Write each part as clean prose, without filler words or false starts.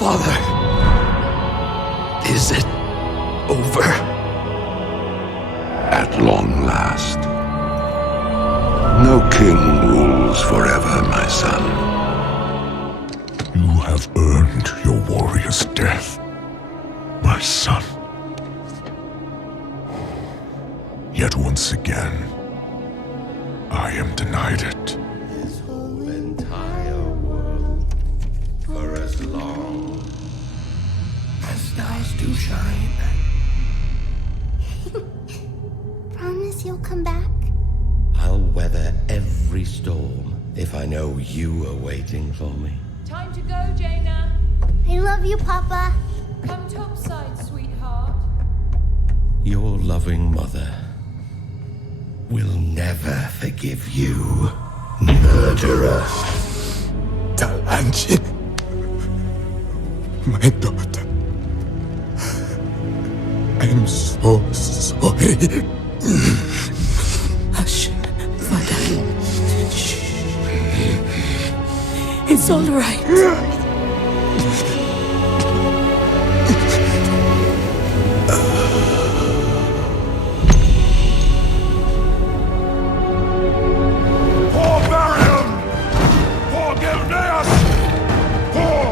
Father, is it over? At long last. No king rules forever, my son. You have earned your warrior's death, my son. Yet once again, I am denied it. His whole entire world, for as long as stars do shine. Promise you'll come back? I'll weather every storm if I know you are waiting for me. Time to go, Jaina. I love you, Papa. Come topside, sweetheart. Your loving mother will never forgive you, murderer. Daelin, my daughter. I'm so sorry. Hush, Father. It's all right. For Varian! For Gul'dan! For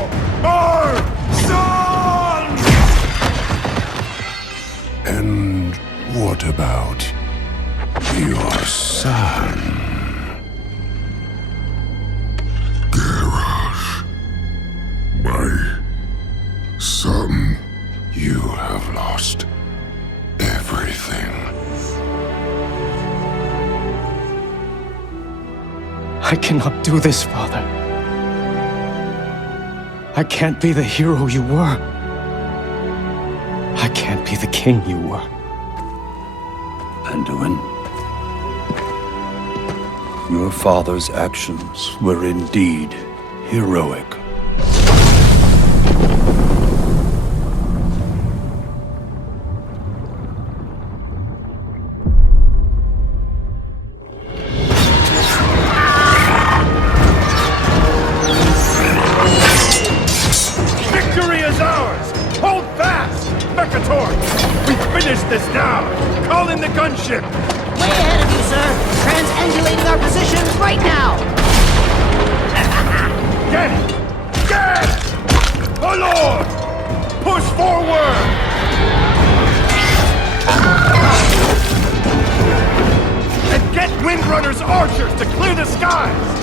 my son! And what about your son? My son. You have lost everything. I cannot do this, Father. I can't be the hero you were. I can't be the king you were. Anduin, your father's actions were indeed heroic. Victory is ours! Hold fast! Mak'gora! We finish this now! Call in the gunship! Way ahead of you, sir! Transangulating our positions right now! Get it! Get it! My lord! Push forward! And get Windrunner's archers to clear the skies!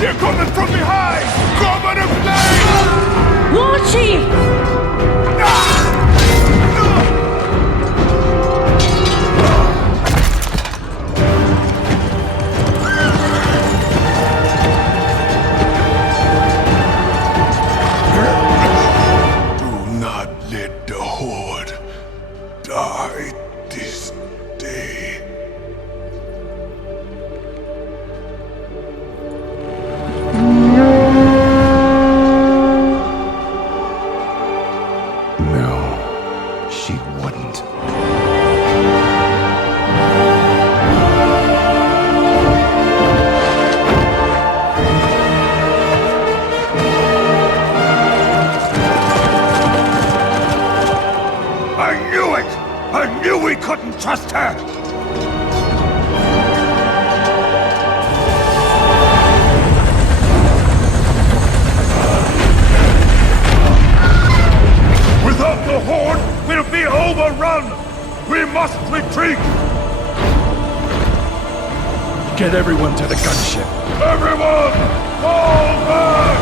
They're coming from behind! Cover the flame! War Chief! Do not let the Horde die this day. No, she wouldn't. I knew it! I knew we couldn't trust her! Without the Horde, we'll be overrun! We must retreat! Get everyone to the gunship. Everyone! Fall back!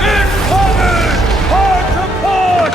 Incoming! Hard to port!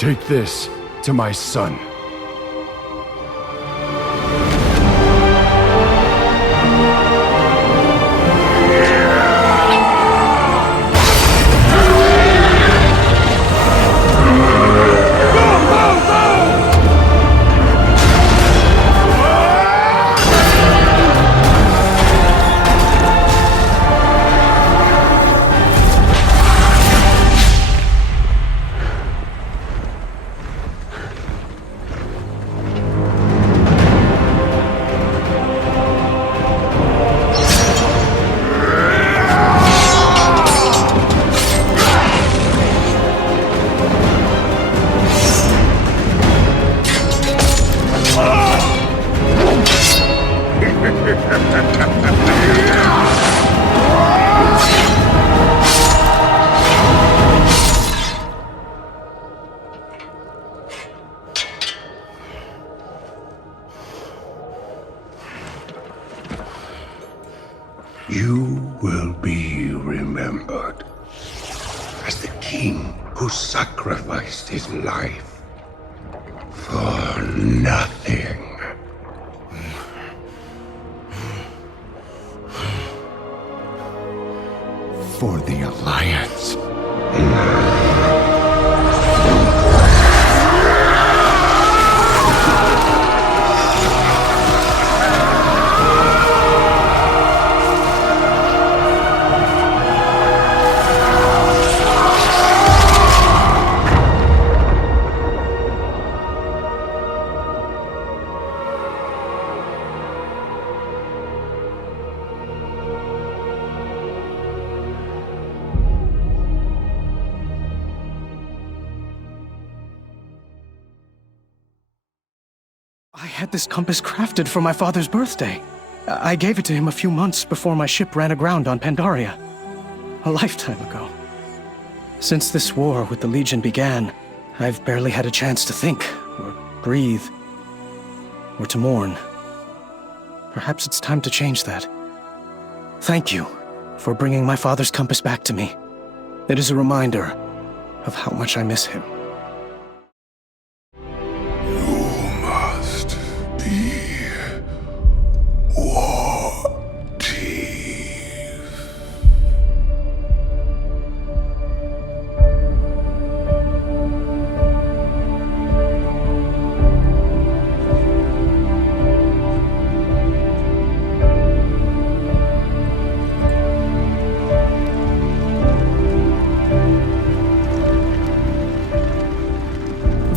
Take this to my son. You will be remembered as the king who sacrificed his life for nothing. For the Alliance. I had this compass crafted for my father's birthday. I gave it to him a few months before my ship ran aground on Pandaria. A lifetime ago. Since this war with the Legion began, I've barely had a chance to think, or breathe, or to mourn. Perhaps it's time to change that. Thank you for bringing my father's compass back to me. It is a reminder of how much I miss him.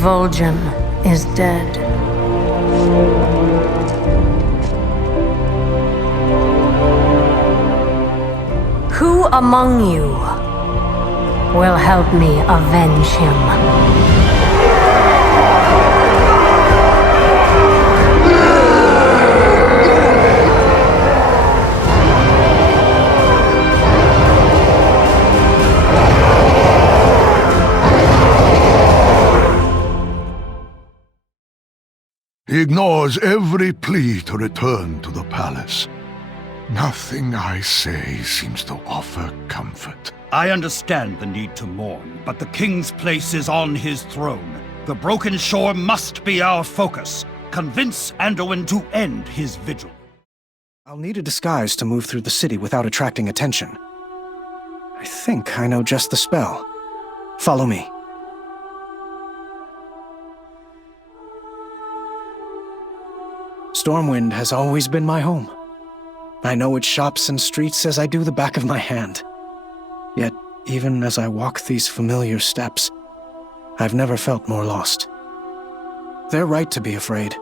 Vol'jin is dead. Who among you will help me avenge him? He ignores every plea to return to the palace. Nothing I say seems to offer comfort. I understand the need to mourn, but the king's place is on his throne. The broken shore must be our focus. Convince Anduin to end his vigil. I'll need a disguise to move through the city without attracting attention. I think I know just the spell. Follow me. Stormwind has always been my home. I know its shops and streets as I do the back of my hand. Yet, even as I walk these familiar steps, I've never felt more lost. They're right to be afraid.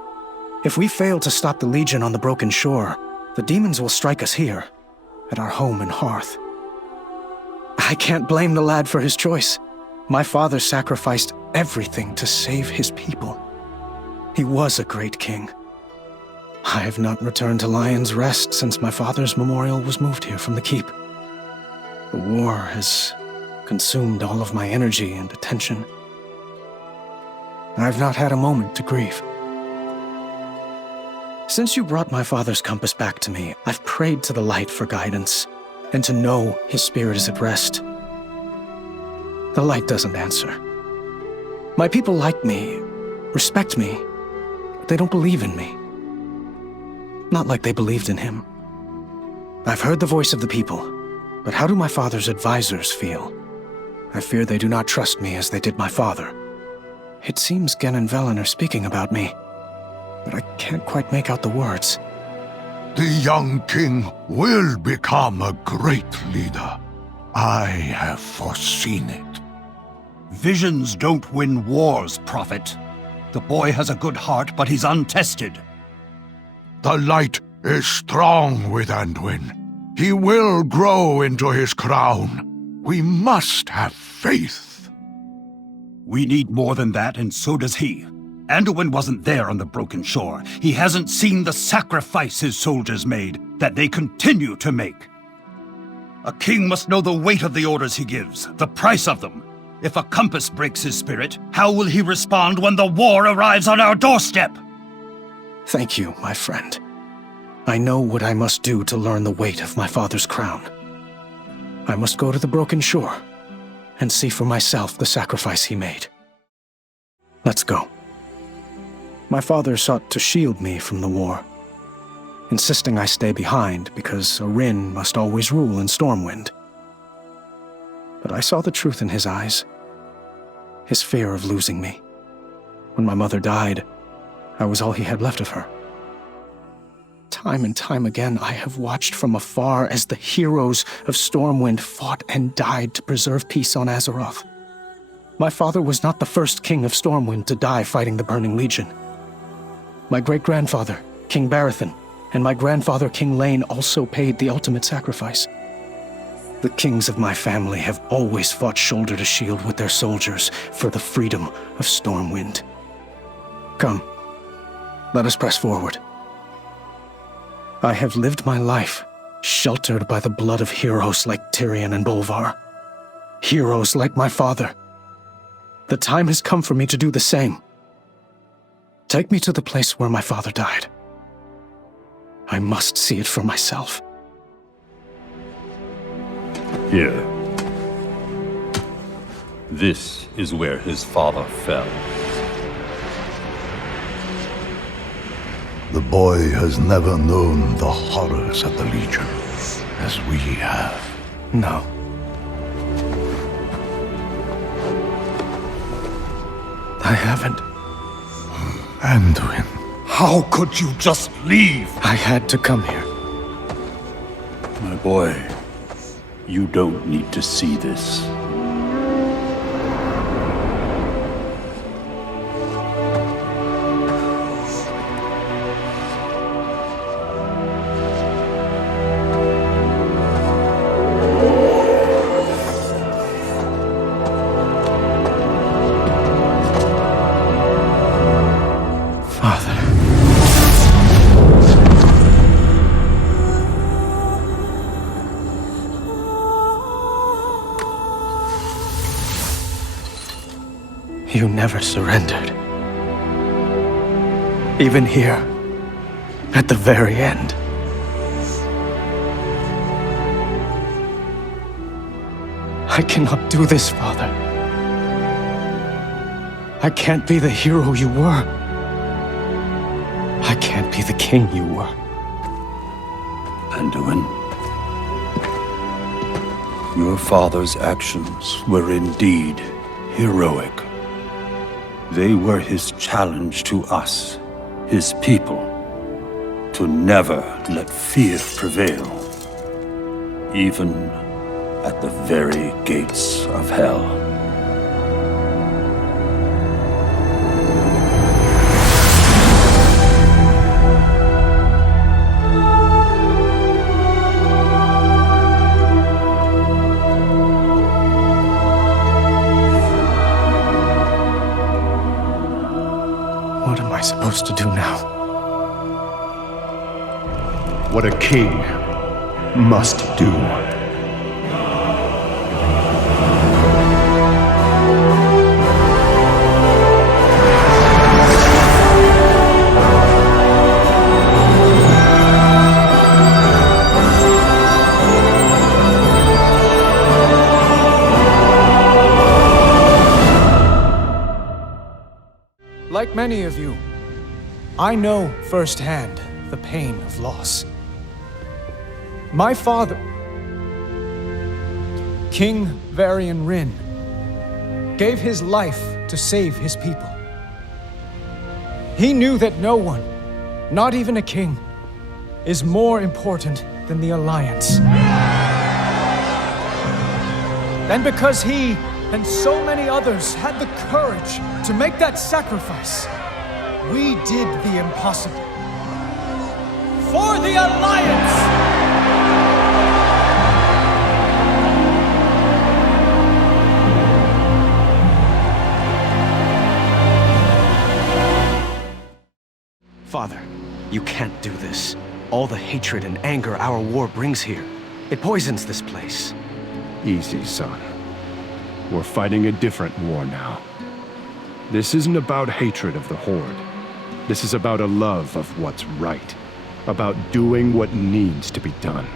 If we fail to stop the Legion on the broken shore, the demons will strike us here, at our home and hearth. I can't blame the lad for his choice. My father sacrificed everything to save his people. He was a great king. I have not returned to Lion's Rest since my father's memorial was moved here from the keep. The war has consumed all of my energy and attention. I've not had a moment to grieve. Since you brought my father's compass back to me, I've prayed to the light for guidance, and to know his spirit is at rest. The light doesn't answer. My people like me, respect me, but they don't believe in me. Not like they believed in him. I've heard the voice of the people, but how do my father's advisors feel? I fear they do not trust me as they did my father. It seems Gen and Velen are speaking about me, but I can't quite make out the words. The young king will become a great leader. I have foreseen it. Visions don't win wars, Prophet. The boy has a good heart, but he's untested. The light is strong with Anduin. He will grow into his crown. We must have faith. We need more than that, and so does he. Anduin wasn't there on the Broken Shore. He hasn't seen the sacrifice his soldiers made, that they continue to make. A king must know the weight of the orders he gives, the price of them. If a compass breaks his spirit, how will he respond when the war arrives on our doorstep? Thank you, my friend. I know what I must do to learn the weight of my father's crown. I must go to the Broken Shore and see for myself the sacrifice he made. Let's go. My father sought to shield me from the war, insisting I stay behind because a Wrynn must always rule in Stormwind. But I saw the truth in his eyes, his fear of losing me. When my mother died, I was all he had left of her. Time and time again, I have watched from afar as the heroes of Stormwind fought and died to preserve peace on Azeroth. My father was not the first king of Stormwind to die fighting the Burning Legion. My great-grandfather, King Barathon, and my grandfather, King Lane, also paid the ultimate sacrifice. The kings of my family have always fought shoulder to shield with their soldiers for the freedom of Stormwind. Come, let us press forward. I have lived my life sheltered by the blood of heroes like Tyrion and Bolvar. Heroes like my father. The time has come for me to do the same. Take me to the place where my father died. I must see it for myself. Here. This is where his father fell. The boy has never known the horrors of the Legion as we have. No. I haven't. Anduin. How could you just leave? I had to come here. My boy, you don't need to see this. You never surrendered. Even here, at the very end. I cannot do this, Father. I can't be the hero you were. I can't be the king you were. Anduin, your father's actions were indeed heroic. They were his challenge to us, his people, to never let fear prevail, even at the very gates of hell. What am I supposed to do now? What a king must do. like many of you, I know firsthand the pain of loss. My father, King Varian Wrynn, gave his life to save his people. He knew that no one, not even a king, is more important than the Alliance. And because he and so many others had the courage to make that sacrifice, we did the impossible. For the Alliance! Father, you can't do this. All the hatred and anger our war brings here, it poisons this place. Easy, son. We're fighting a different war now. This isn't about hatred of the Horde. This is about a love of what's right. About doing what needs to be done.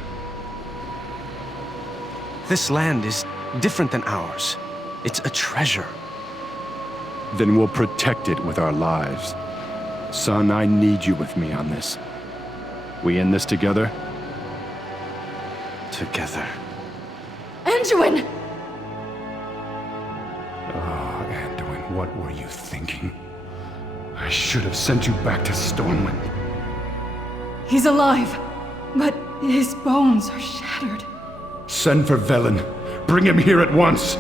This land is different than ours. It's a treasure. Then we'll protect it with our lives. Son, I need you with me on this. We in this together? Together. Anduin! Oh, Anduin, what were you thinking? I should have sent you back to Stormwind. He's alive, but his bones are shattered. Send for Velen. Bring him here at once.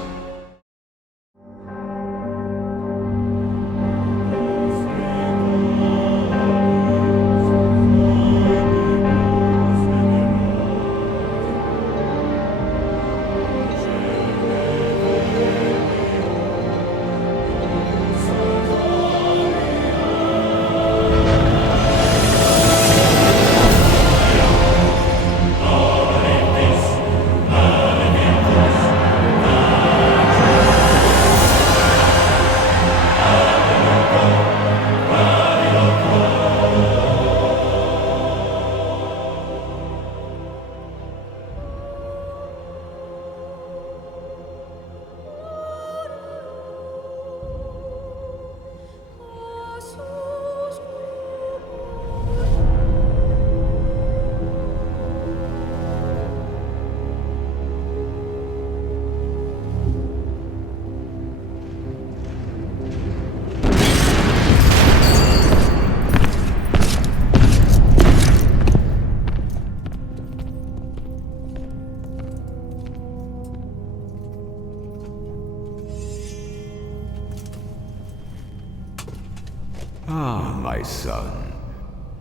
My son,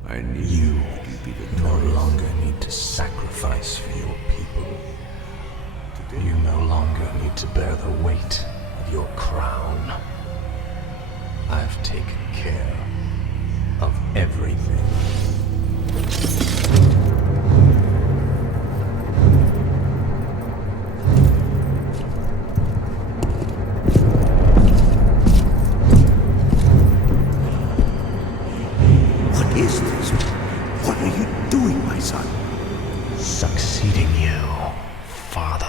I knew you would be victorious. No longer need to sacrifice for your people. You no longer need to bear the weight of your crown. I've taken care of everything. Succeeding you, Father.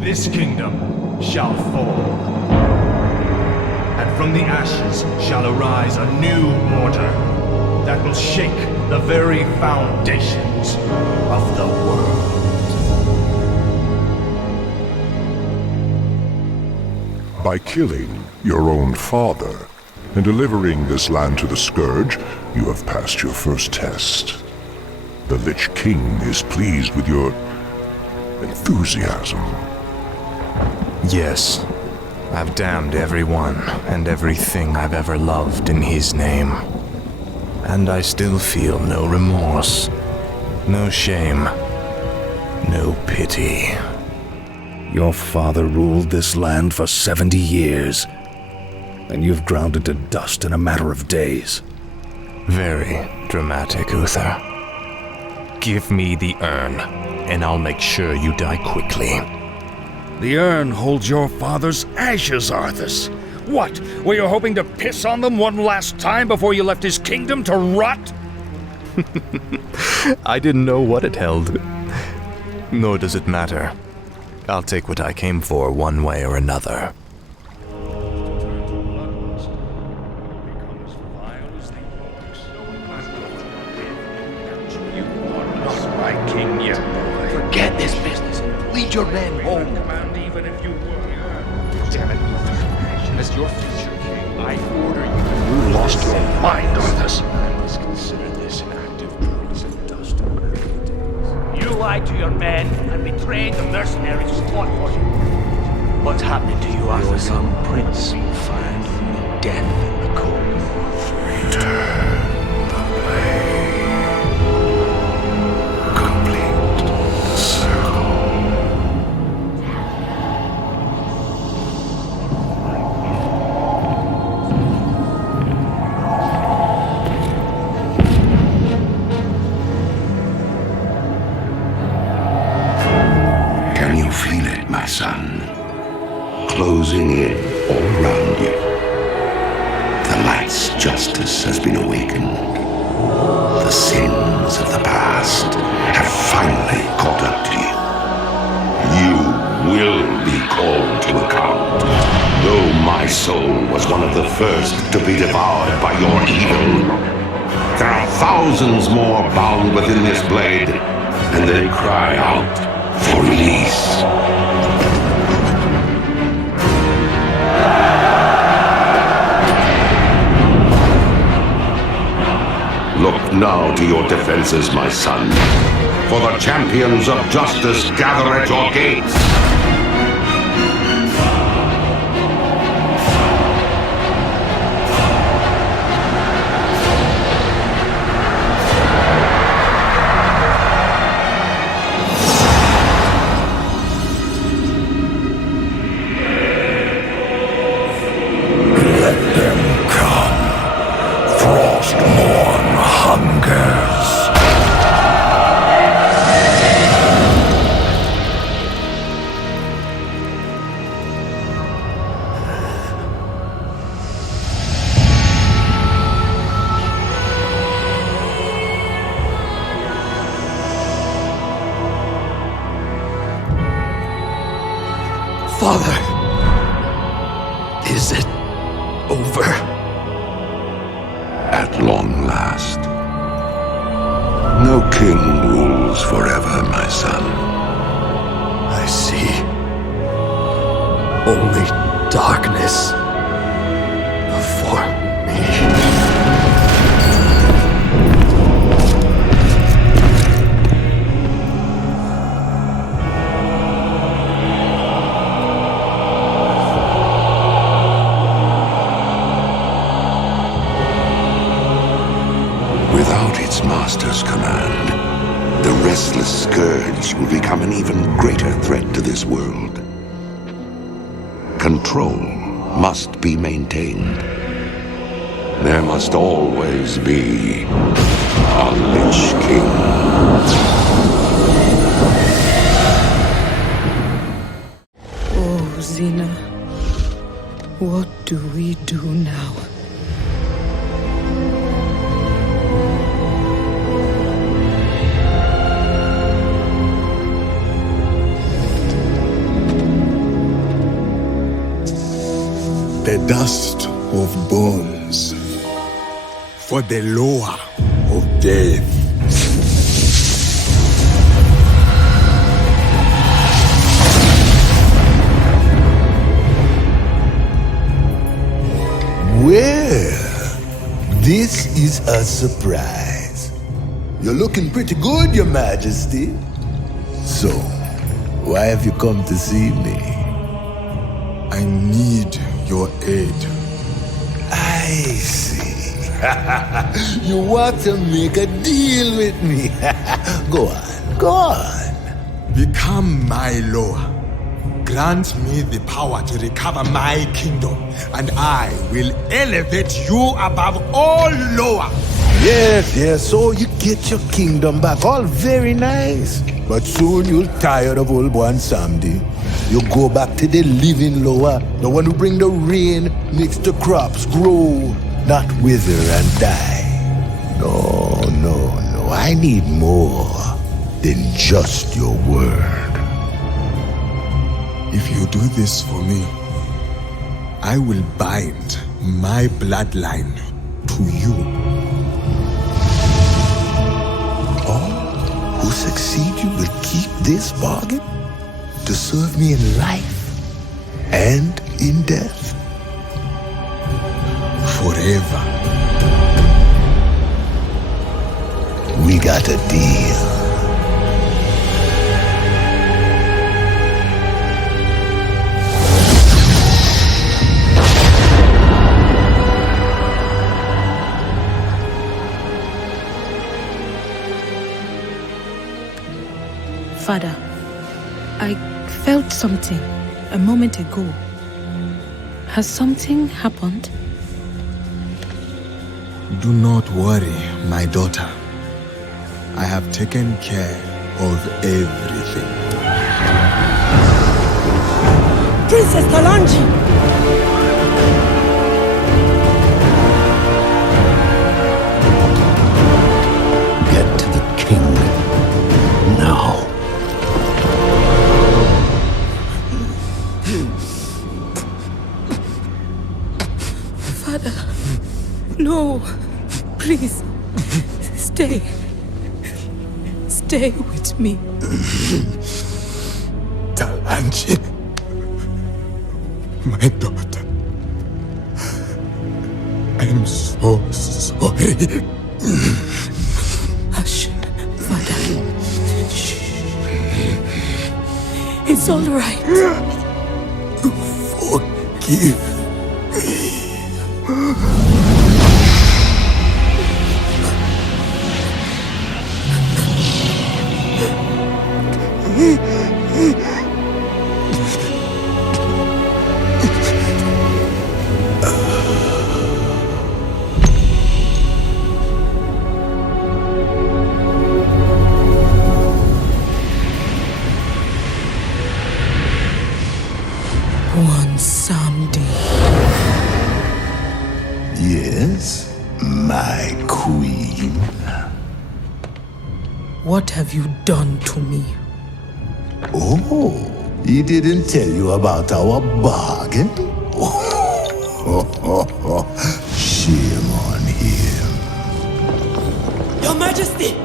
This kingdom shall fall, and from the ashes shall arise a new order that will shake the very foundations of the world. By killing your own father and delivering this land to the Scourge, you have passed your first test. The Lich King is pleased with your enthusiasm. Yes, I've damned everyone and everything I've ever loved in his name. And I still feel no remorse, no shame, no pity. Your father ruled this land for 70 years, and you've ground it to dust in a matter of days. Very dramatic, Uther. Give me the urn, and I'll make sure you die quickly. The urn holds your father's ashes, Arthas. What? Were you hoping to piss on them one last time before you left his kingdom to rot? I didn't know what it held. Nor does it matter. I'll take what I came for one way or another. Forget this business. Lead your men home. Damn it. As your future king, I order you. You lost your mind, Arthas. I must consider this an act of treason, Dustin. You lied to your men and betrayed the mercenaries who fought for you. What's happening to you, Arthas? Your young prince will find only death in the cold. Return the blade. Complete the circle. Can you feel it, my son? Closing in all around you. The light's justice has been awakened. The sins of the past have finally caught up to you. You will be called to account. Though my soul was one of the first to be devoured by your evil, there are thousands more bound within this blade, and they cry out for release. Look now to your defenses, my son, for the champions of justice gather at your gates. Let them come. Frostmourne hungers. Father, is it over? At long last. No king rules forever, my son. I see. Only darkness before me. Without its master's command, the restless scourge will become an even greater threat to this world. Control must be maintained. There must always be a Lich King. Oh, Xena. What do we do now? The dust of bones for the lower of death. Well, this is a surprise. You're looking pretty good, Your Majesty. So, why have you come to see me? I need your aid. I see. You want to make a deal with me. Go on, go on. Become my Loa. Grant me the power to recover my kingdom, and I will elevate you above all Loa. Yes, so you get your kingdom back. All very nice. But soon you'll tired of old one Samdi. You go back to the living Loa, the one who bring the rain, makes the crops grow, not wither and die. No. I need more than just your word. If you do this for me, I will bind my bloodline to you. All who succeed you will keep this bargain to serve me in life and in death. Forever. We got a deal. Father, I felt something a moment ago. Has something happened? Do not worry, my daughter. I have taken care of everything. Princess Talanji! Get to the king now. Father, no. Please, stay. Stay with me. Talanji, my daughter. I'm so sorry. Hush, Father. Shh. It's all right. Forgive me. One someday. Yes, my queen. What have you done to me? Oh, he didn't tell you about our bargain? Shame on him. Your Majesty!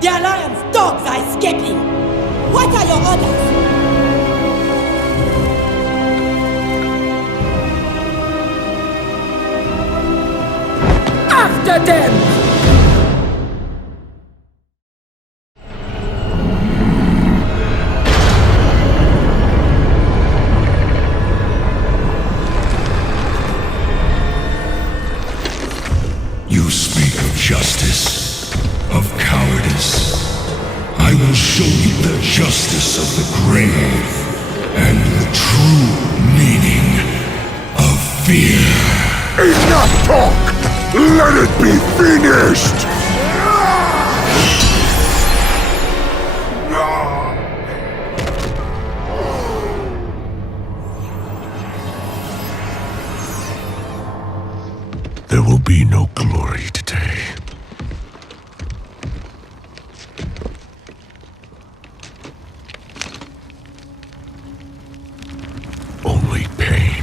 The Alliance dogs are escaping! What are your orders? After them! You speak of justice, of cowardice. I will show you the justice of the grave and the true meaning of fear. Enough talk! Let it be finished! There will be no glory today. Only pain.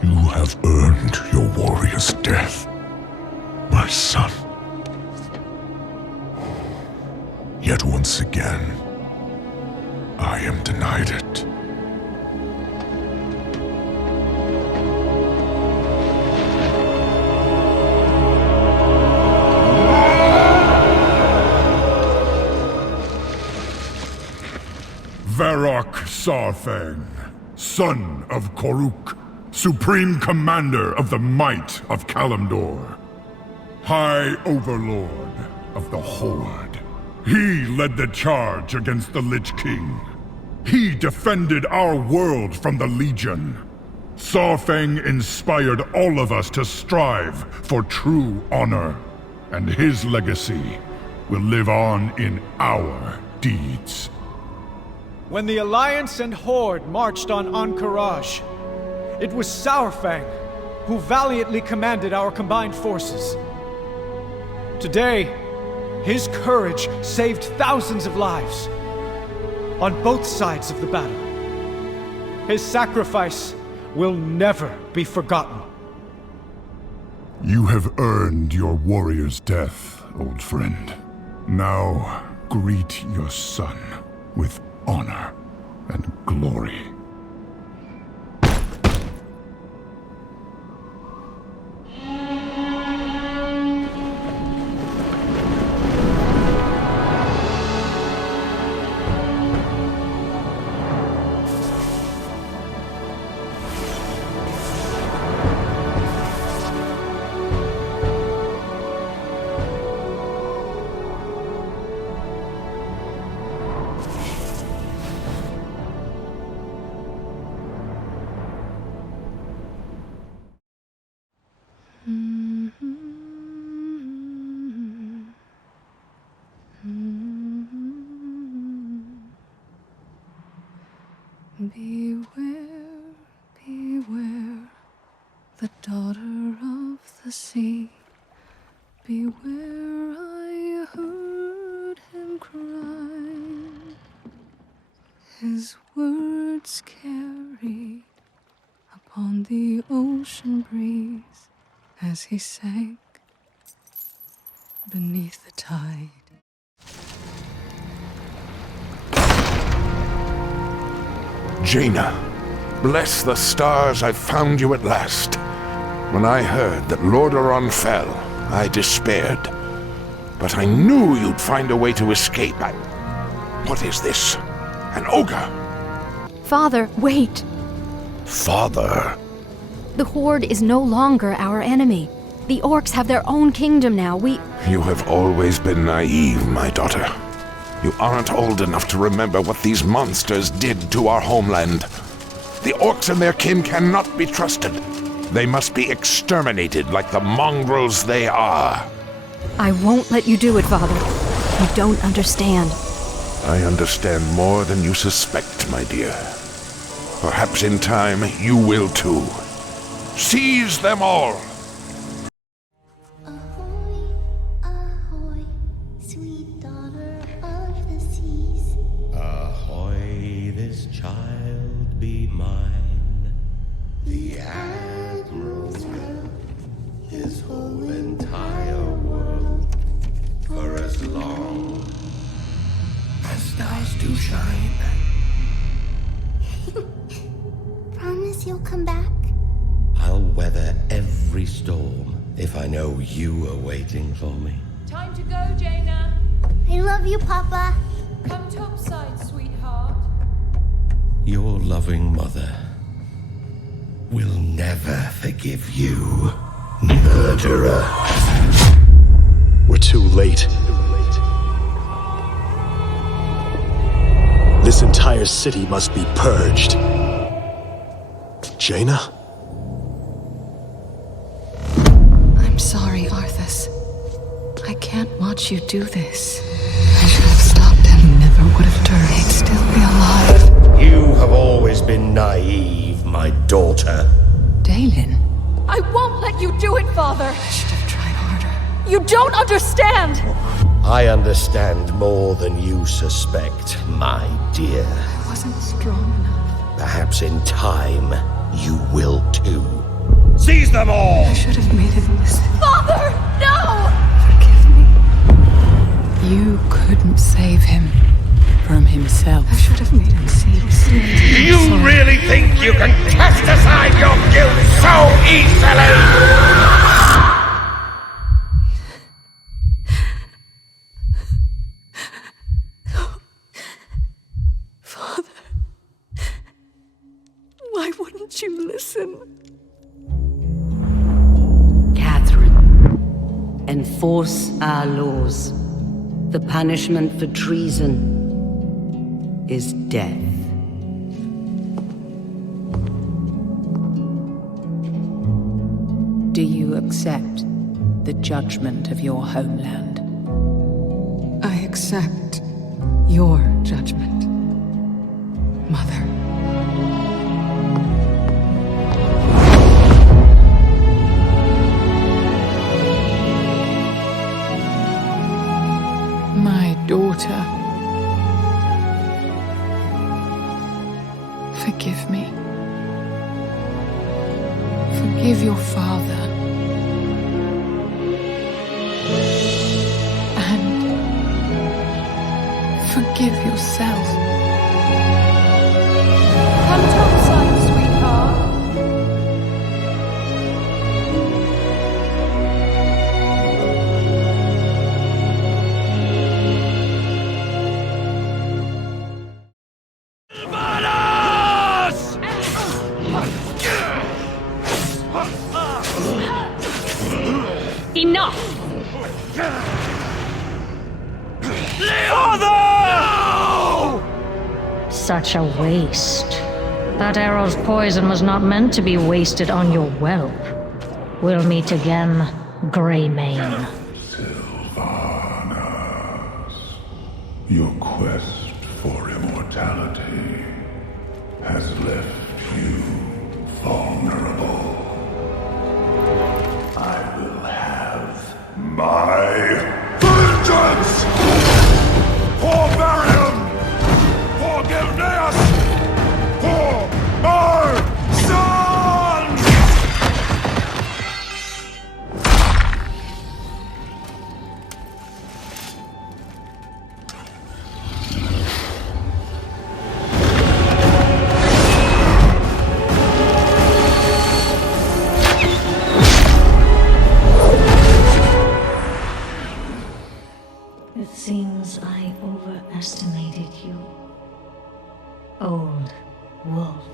You have earned your warrior's death, my son. Yet once again, I am denied it. Saurfang, son of Koruk, Supreme Commander of the Might of Kalimdor, High Overlord of the Horde. He led the charge against the Lich King. He defended our world from the Legion. Saurfang inspired all of us to strive for true honor, and his legacy will live on in our deeds. When the Alliance and Horde marched on Ankaraj, it was Saurfang who valiantly commanded our combined forces. Today, his courage saved thousands of lives on both sides of the battle. His sacrifice will never be forgotten. You have earned your warrior's death, old friend. Now, greet your son with honor and glory. Beware, beware, the daughter of the sea. Beware, I heard him cry. His words carried upon the ocean breeze as he sank beneath the tide. Jaina, bless the stars I found you at last. When I heard that lordaeron fell, I despaired. But I knew you'd find a way to escape. What is this? An ogre? Father, wait! Father? The Horde is no longer our enemy. The orcs have their own kingdom now. You have always been naive, my daughter. You aren't old enough to remember what these monsters did to our homeland. The orcs and their kin cannot be trusted. They must be exterminated like the mongrels they are. I won't let you do it, Father. You don't understand. I understand more than you suspect, my dear. Perhaps in time you will too. Seize them all! Child be mine. The Admiral's will, his whole entire world, for as long as stars do shine. Promise you'll come back? I'll weather every storm if I know you are waiting for me. Time to go, Jaina. I love you, Papa. Come topside, sweetheart. Your loving mother will never forgive you, murderer. We're too late. This entire city must be purged. Jaina? I'm sorry, Arthas. I can't watch you do this. I should have stopped him. He never would have turned. He'd still be alive. You have always been naive, my daughter. Daelin. I won't let you do it, Father! I should have tried harder. You don't understand! I understand more than you suspect, my dear. I wasn't strong enough. Perhaps in time, you will too. Seize them all! I should have made him listen. Father! No! Forgive me. You couldn't save him from himself. I should have made him see this. You really think you can cast aside your guilt so easily? Father, why wouldn't you listen? Catherine, enforce our laws. The punishment for treason is death. Do you accept the judgment of your homeland? I accept your judgment, Mother. My daughter, forgive me. Forgive your father. And forgive yourself. Come topside, sweetheart. Enough! Father! No! Such a waste. That arrow's poison was not meant to be wasted on your whelp. We'll meet again, Greymane. Sylvanas, your quest for immortality has left you vulnerable. I will have my vengeance! For Varian! For Gul'dan! For my sons! It seems I overestimated you. Old wolf.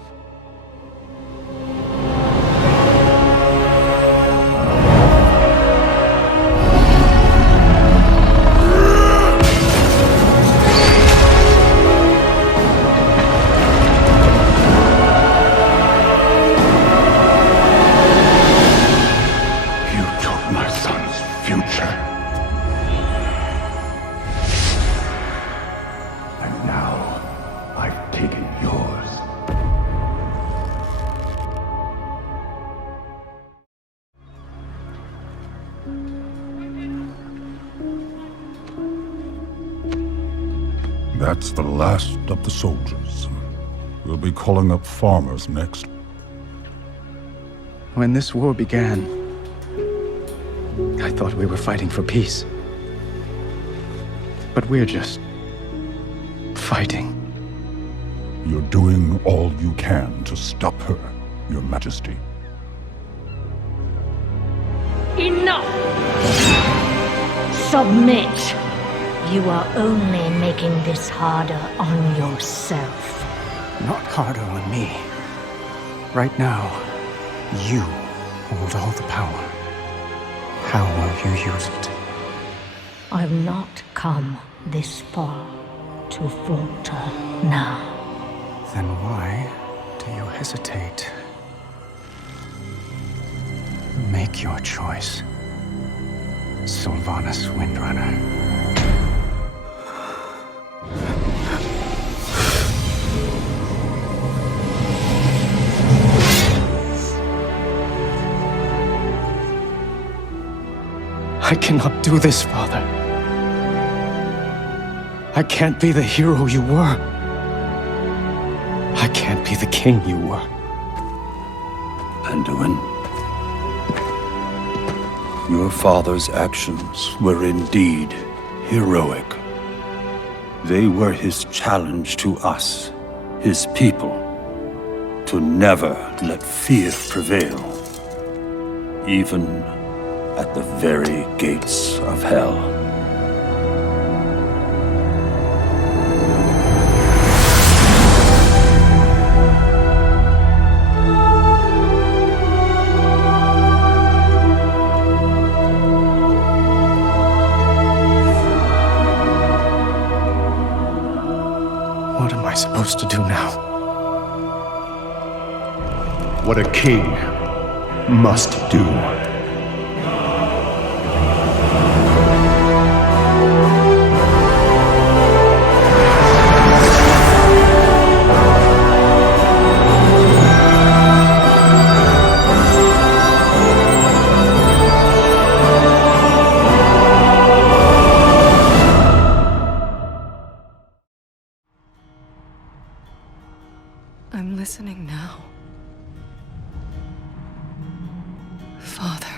You took my son's future. And now I've taken yours. That's the last of the soldiers. We'll be calling up farmers next. When this war began, I thought we were fighting for peace. But we're just fighting. You're doing all you can to stop her, Your Majesty. Enough! Submit! You are only making this harder on yourself. Not harder on me. Right now, you hold all the power. How will you use it? I've not come this far to falter now. Then why do you hesitate? Make your choice, Sylvanas Windrunner. I cannot do this, Father. I can't be the hero you were. I can't be the king you were. Anduin, your father's actions were indeed heroic. They were his challenge to us, his people, to never let fear prevail, even at the very gates of hell. What am I supposed to do now? What a king must do. I'm listening now. Father.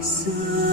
So